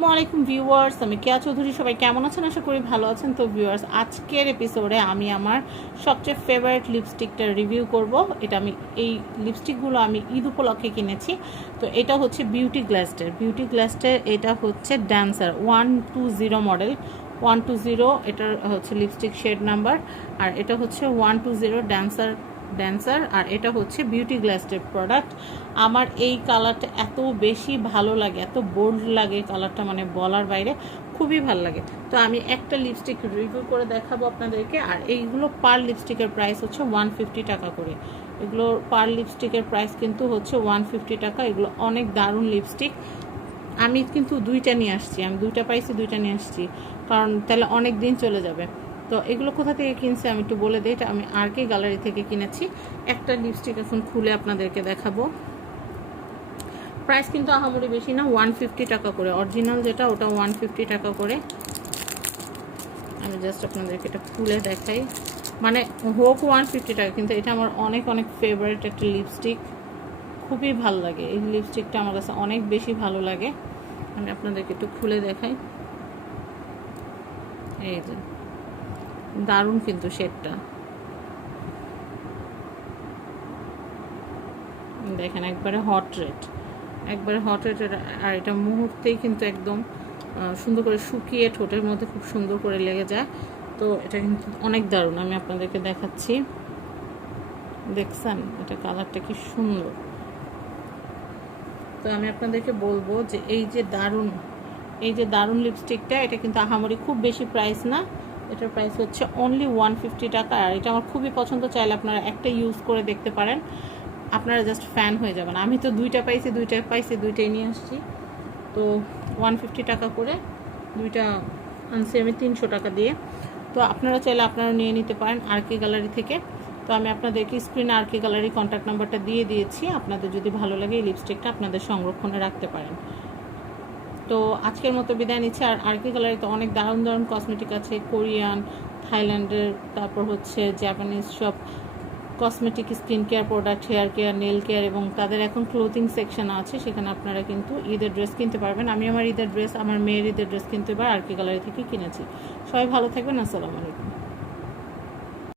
আসসালামাইকুম ভিউয়ার্স, আমি কেয়া চৌধুরী। সবাই কেমন আছেন? আশা করি ভালো আছেন। তো ভিউয়ার্স, আজকের এপিসোডে আমি আমার সবচেয়ে ফেভারিট লিপস্টিকটা রিভিউ করব। এই লিপস্টিকগুলো আমি ঈদ উপলক্ষে কিনেছি। তো এটা হচ্ছে বিউটি গ্লাস্টের এটা হচ্ছে ড্যান্সার 120 মডেল 120, এটার হচ্ছে লিপস্টিক শেড নাম্বার। আর এটা হচ্ছে 120 ড্যান্সার। আর এটা হচ্ছে বিউটি গ্লাস্টের প্রোডাক্ট। আমার এই কালারটা এত বেশি ভালো লাগে, এত বোল্ড লাগে কালারটা, মানে বলার বাইরে, খুবই ভালো লাগে। তো আমি একটা লিপস্টিক রিভিউ করে দেখাবো আপনাদেরকে। আর এইগুলো পার লিপস্টিকের প্রাইস হচ্ছে 150 টাকা করে। এগুলো পার লিপস্টিকের প্রাইস কিন্তু হচ্ছে 150 টাকা। এগুলো অনেক দারুণ লিপস্টিক। আমি কিন্তু দুইটা নিয়ে আসছি, আমি দুইটা পাইছি, দুইটা নিয়ে আসছি, কারণ তাহলে অনেক দিন চলে যাবে। তো এগুলো কোথা থেকে কিনছি আমি একটু বলে দিই। এটা আমি আরকে গ্যালারি থেকে কিনেছি। একটা লিপস্টিক এখন খুলে আপনাদেরকে দেখাবো। প্রাইস কিন্তু আহামরি বেশি না, 150 টাকা করে। অরিজিনাল যেটা ওটা 150 টাকা করে। আমি জাস্ট আপনাদেরকে এটা খুলে দেখাই, মানে হোক 150 টাকা, কিন্তু এটা আমার অনেক অনেক ফেভারিট একটা লিপস্টিক। খুবই ভালো লাগে এই লিপস্টিকটা, আমার কাছে অনেক বেশি ভালো লাগে। আমি আপনাদেরকে একটু খুলে দেখাই। এই যে দারুণ কিন্তু শেডটা, দেখেন একবারে হট রেড। আর এটা মুহূর্তেই কিন্তু একদম সুন্দর করে শুকিয়ে ঠোঁটের মধ্যে খুব সুন্দর করে লেগে যায়। তো এটা কিন্তু অনেক দারুণ। আমি আপনাদেরকে দেখাচ্ছি, দেখছেন এটা কালারটা কি সুন্দর। তো আমি আপনাদেরকে বলবো যে এই যে দারুণ লিপস্টিকটা, এটা কিন্তু আহামরি খুব বেশি প্রাইস না। এটার প্রাইস হচ্ছে অনলি 150 টাকা। আর এটা আমার খুবই পছন্দ। চাইলে আপনারা একটা ইউজ করে দেখতে পারেন, আপনারা জাস্ট ফ্যান হয়ে যাবেন। আমি তো দুইটাই নিয়ে আসছি। তো 150 টাকা করে দুইটা আনছি আমি 300 টাকা দিয়ে। তো আপনারা চাইলে আপনারা নিয়ে নিতে পারেন আরকে গ্যালারি থেকে। তো আমি আপনাদেরকে স্ক্রিনে আরকে গ্যালারি কন্ট্যাক্ট নাম্বারটা দিয়ে দিয়েছি। আপনাদের যদি ভালো লাগে এই লিপস্টিকটা আপনাদের সংরক্ষণে রাখতে পারেন। তো আজকের মতো বিদায় নিচ্ছি। আর আরকে গ্যালারিতে অনেক দারুণ দারুণ কসমেটিক আছে, কোরিয়ান, থাইল্যান্ডের, তারপর হচ্ছে জাপানিজ সব cosmetic, skin care product, hair care, nail care, এবং তাদের এখন ক্লোথিং সেকশন আছে, সেখানে আপনারা কিন্তু ঈদের ড্রেস কিনতে পারবেন। আমি আমার মেয়ের ঈদের ড্রেস কিনতে এবার আরকে গ্যালারি থেকে কিনেছি। সবাই ভালো থাকবেন। আসসালামু আলাইকুম।